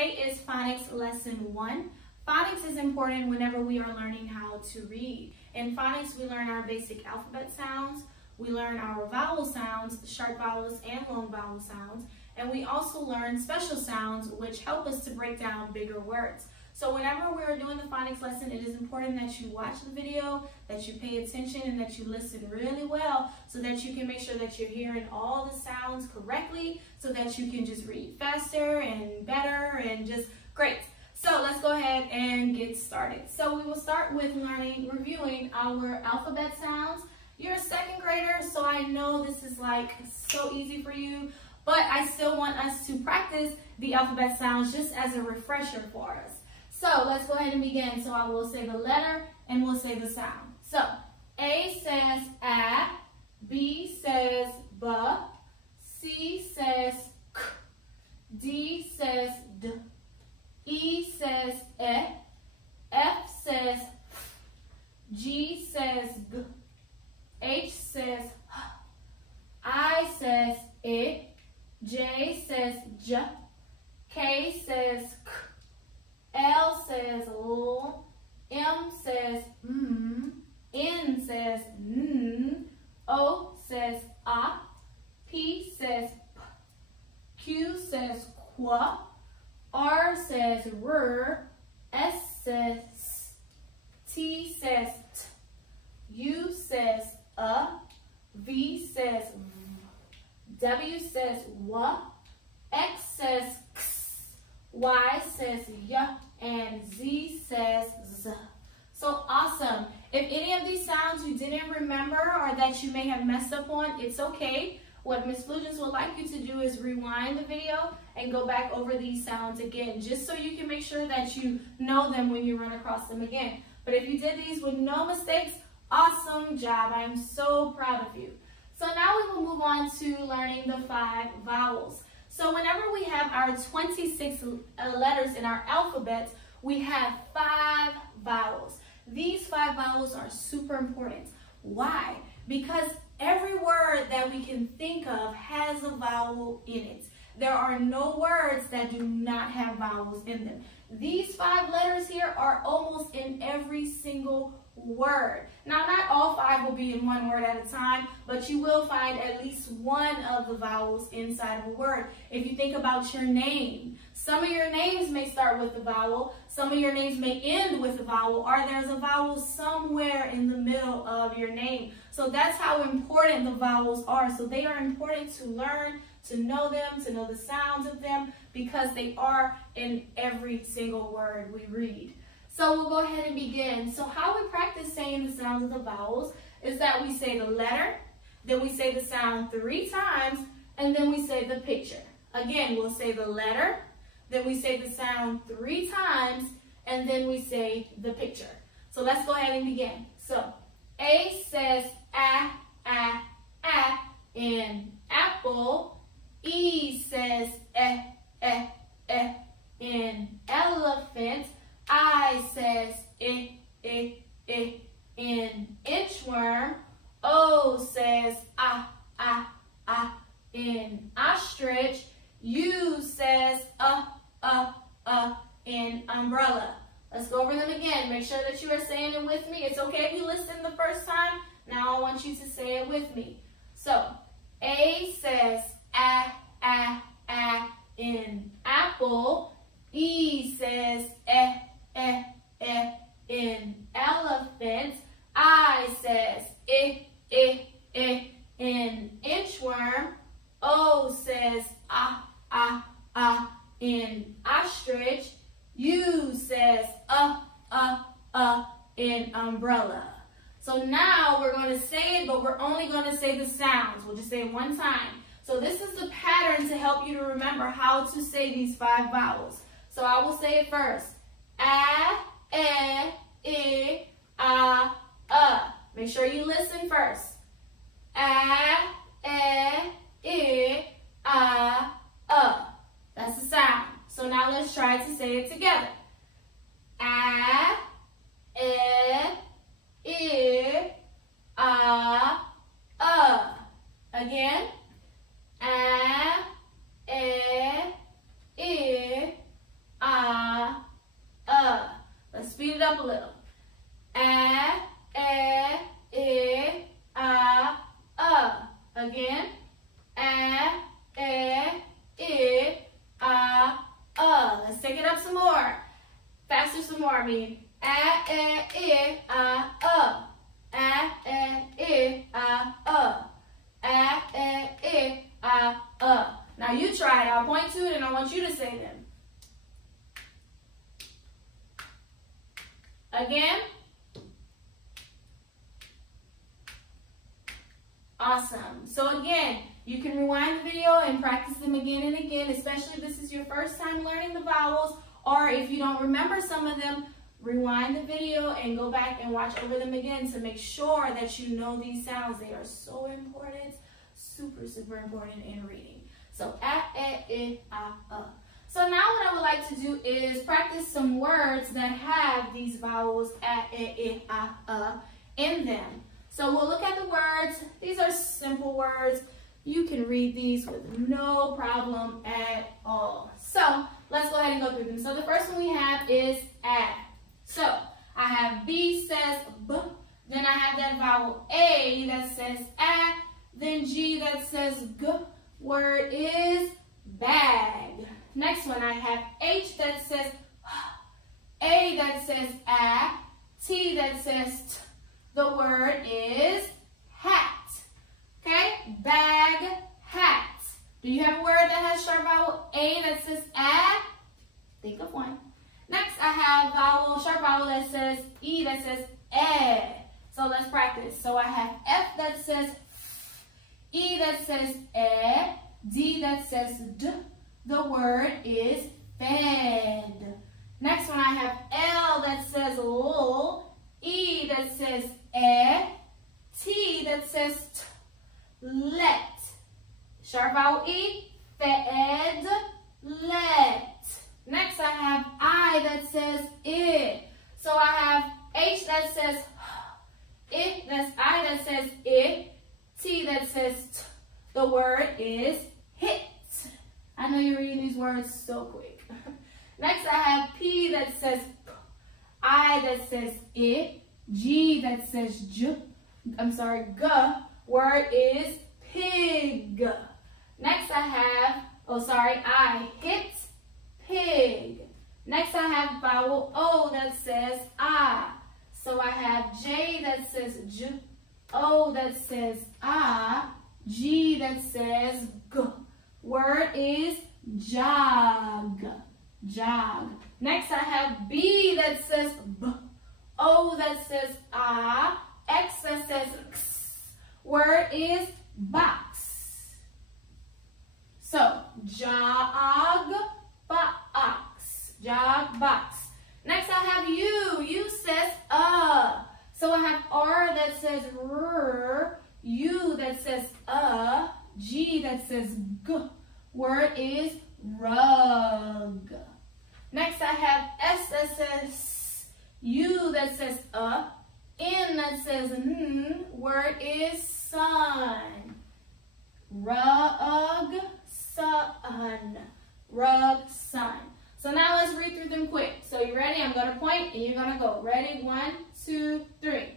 Today is Phonics Lesson 1. Phonics is important whenever we are learning how to read. In phonics, we learn our basic alphabet sounds, we learn our vowel sounds, short vowels and long vowel sounds, and we also learn special sounds which help us to break down bigger words. So whenever we're doing the phonics lesson, it is important that you watch the video, that you pay attention, and that you listen really well so that you can make sure that you're hearing all the sounds correctly so that you can just read faster and better and just great. So let's go ahead and get started. So we will start with reviewing our alphabet sounds. You're a second grader, so I know this is like so easy for you, but I still want us to practice the alphabet sounds just as a refresher for us. So let's go ahead and begin. So I will say the letter and we'll say the sound. So A says A, B says B, C says K, D says D, E says E, F says F, G says G, H says H, I says I, J says J, K says K, L says L, M says M, N says N, O says A, P says P, Q says Qu, R says R, S says S, T says T, U says V says V, W says W, X says X, Y says Y, and Z says Z. So awesome. If any of these sounds you didn't remember or that you may have messed up on, it's okay. What Miss Flugence would like you to do is rewind the video and go back over these sounds again, just so you can make sure that you know them when you run across them again. But if you did these with no mistakes, awesome job. I am so proud of you. So now we will move on to learning the 5 vowels. So whenever we have our 26 letters in our alphabet, we have 5 vowels. These 5 vowels are super important. Why? Because every word that we can think of has a vowel in it. There are no words that do not have vowels in them. These 5 letters here are almost in every single word. Now, not all 5 will be in one word at a time, but you will find at least one of the vowels inside of a word. If you think about your name, some of your names may start with a vowel, some of your names may end with a vowel, or there's a vowel somewhere in the middle of your name. So that's how important the vowels are. So they are important to learn, to know them, to know the sounds of them, because they are in every single word we read. So we'll go ahead and begin. So how we practice saying the sounds of the vowels is that we say the letter, then we say the sound 3 times, and then we say the picture. Again, we'll say the letter, then we say the sound 3 times, and then we say the picture. So let's go ahead and begin. So A says A, in apple. E says E, in elephant. I says I, in inchworm. O says I, in ostrich. U says in umbrella. Let's go over them again. Make sure that you are saying it with me. It's okay if you listen the first time. Now I want you to say it with me. So, A says A, in apple. E says E, in elephant. I says I, in inchworm. O says in ostrich. U says in umbrella. So now we're going to say it, but we're only going to say the sounds. We'll just say it one time. So this is the pattern to help you to remember how to say these 5 vowels. So I will say it first. A, I, Make sure you listen first. A, I, That's the sound. So now let's try to say it together. A, I, Again. A, I, up a little. A, I, Again. A, I, Let's take it up some more. Faster some more, I mean. A, I, A, I, Now you try it. I'll point to it and I want you to say them. Again. Awesome. So again, you can rewind the video and practice them again and again, especially if this is your first time learning the vowels, or if you don't remember some of them, rewind the video and go back and watch over them again to make sure that you know these sounds. They are so important, super, super important in reading. So, So now what I would like to do is practice some words that have these vowels in them. So we'll look at the words. These are simple words. You can read these with no problem at all. So let's go ahead and go through them. So the first one we have is a. So I have B says B. Then I have that vowel A that says A. Then G that says G. Word is bag. Next one I have H that says H. A that says A. T that says T. The word is hat. Okay? Bag, hat. Do you have a word that has sharp vowel A that says A? Think of one. Next, I have sharp vowel that says E that says E. So let's practice. So I have F that says F, E that says E, D that says D. The word is fed. Next one, I have L that says L, E that says E, T that says T. Let. Sharp vowel E, fed, let. Next I have I that says I. So I have H that says I, that's I that says I, T that says T. The word is hit. I know you're reading these words so quick. Next I have P that says P, I that says I, G that says J, G. Word is pig. Next I have, I hit pig. Next I have vowel O that says I. So I have J that says J, O that says I, G that says G. Word is jog. Jog. Next I have B that says B, O that says I, X that says X. Word is box. So, jog, box. Jog, box. Next I have U. U says So I have R that says R, U that says G that says G. Word is rug. Next I have S that says U that says N that says N. Word is sun. Rug, sun. Rug, sun. So now let's read through them quick. So you ready? I'm going to point and you're going to go. Ready? 1, 2, 3.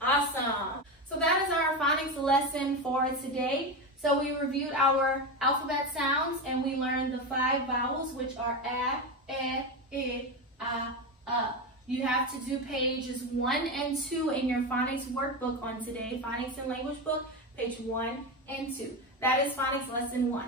Awesome. So that is our phonics lesson for today. So we reviewed our alphabet sounds and we learned the 5 vowels, which are a, e, I. You have to do pages 1 and 2 in your phonics workbook on today, Phonics and Language Book, page 1 and 2. That is phonics lesson 1.